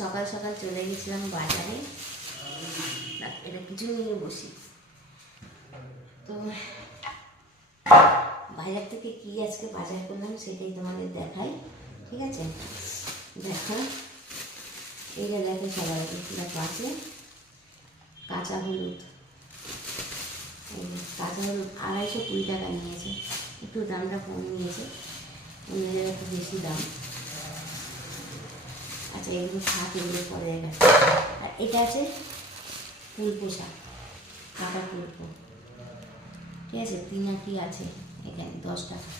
সকাল সকাল চলে গেছিলাম বাজারে, এটা কিছু নিয়ে বসি। তো বাজার থেকে কি আজকে বাজার করলাম সেটাই তোমাদের দেখাই, ঠিক আছে? দেখো, এইটা দেখো সবাই, দেখো আছে কাঁচা হলুদ। কাঁচা হলুদ 220 টাকা নিয়েছে, একটু দামটা কম নিয়েছে, অন্য জায়গায় একটু বেশি দাম। আচ্ছা, এগুলো শাক, এগুলো পরে দেখাচ্ছে। আর এটা আছে ফুলকো শাক, কাঁটা ফুলকো, ঠিক আছে? 3 আঁটি আছে এখানে, 10 টাকা।